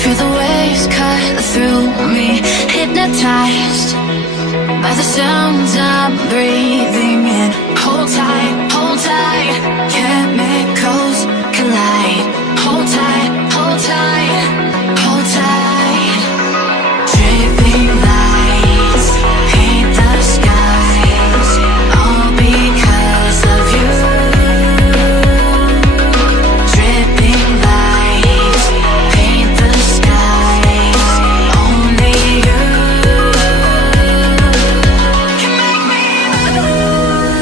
Feel the waves cut through me, hypnotized by the sounds I'm breathing in. Hold tight, chemicals collide. Hold tight, hold tight, hold tight. Dripping lights paint the skies, all because of you. Dripping lights paint the skies, only you can make me move.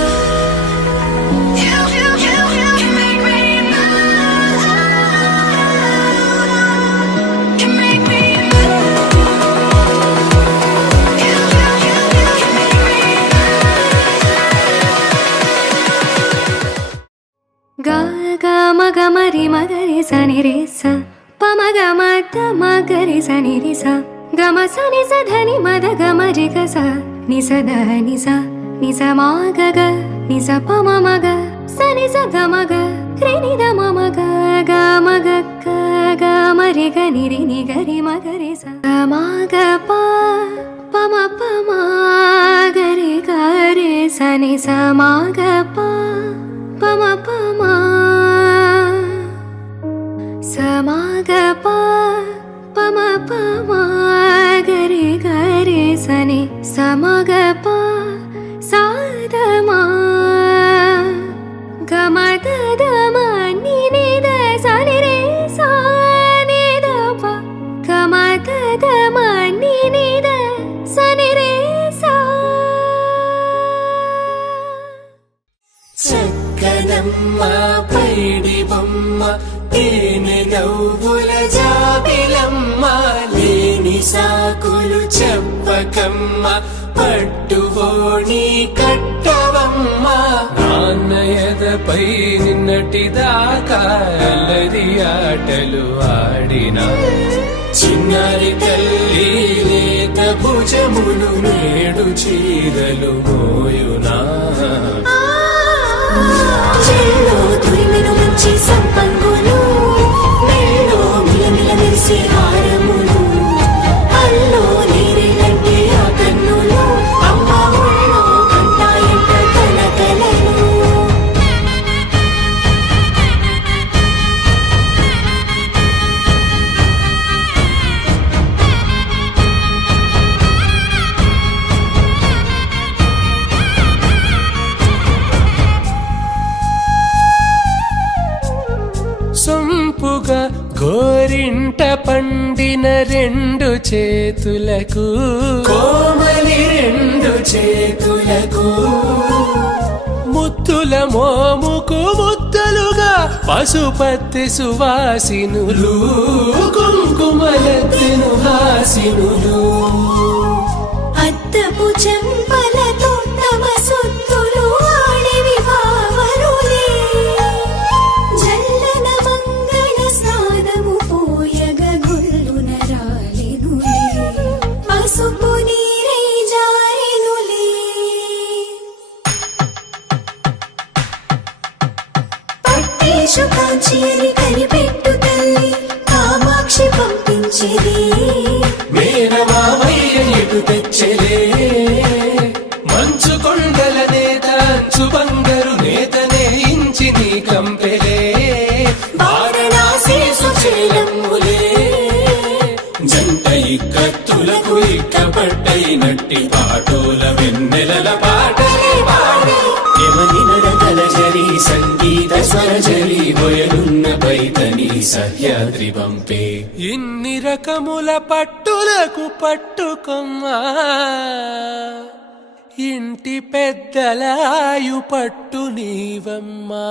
You can make me move. Can make me move. You can make me move. Ga ga ma ga ma ri sa ni re sa pa ma ga ma da ma ga re sa ni re sa ga ma sa ni sa dha ni ma da ga ma ri ga sa ni sa da ni sa ma ga ni sa pa ma ga sa ni sa ga ma ga re ni da ma ga ma ri ga ni ga ri ma ga re sa ga ma ga pa ma ga re sa ni sa ma ga pa ma sa ma ga pa ma ga re sa ni sa ma ga pa sa da ma ga ma da ma ni da sa ni re sa ni da pa ga ma da ma ni da sa ni re sa. చక్కనమ్మ పైడి బొమ్మ తేనె నవ్వుల జాబిలమ్మ లేని సాకులు చెప్పకమ్మ పట్టువోణి కట్టవమ్మ నాన్న ఎద తెరపై నిన్నటి దాకా అల్లరి ఆటలు ఆడినా చిన్నారి తల్లి లేత భుజములు నేడు చీరలు మోయునా చెల్లో తురిమెను మంచి సంపంగులు మెల్లో మిలమిల మెరిసే హారములు అల్లో నీరెలంటే ఆ కన్నులు అమ్మ ఒళ్ళో కంటాయంట కలకలలు సొంపుగా గోరింట పండిన రెండు చేతులకు కోమలి రెండు చేతులకు ముత్తుల మోముకు ముద్దలుగా పశుపత్తి సువాసినులు కుంకుమలెత్తెను హాసినులు అద్దపు చెంపలతో తమ సొత్తులు ఆడివి బావరులే జల్లన మంగళ స్నానము పోయగ గొల్లున రాలెనులే పసుపు నీరై జారెనులే పట్టేషు కాంచి అని కనిపెట్టు తల్లి కామాక్షి పంపించిది మేనమామయ్య ఎటు తెచ్చలే మంచు కొండల నేత అంచు బంగారు నేతనే ఇంచి నీ కంపెలే వారణాసి సుచేలమ్ములే జంట ఇక్కత్తులకు ఇక్కపట్టైనట్టి పాటోల వెన్నెలల పాటలే పాడే యమని నడకల జరి సంగీత స్వరజరి బొయలున్న పైతని సహ్యాద్రి పంపే ఇన్ని రకముల పట్టులకు పట్టుకొమ్మా ఇంటి పెద్దలాయు పట్టు నీవమ్మా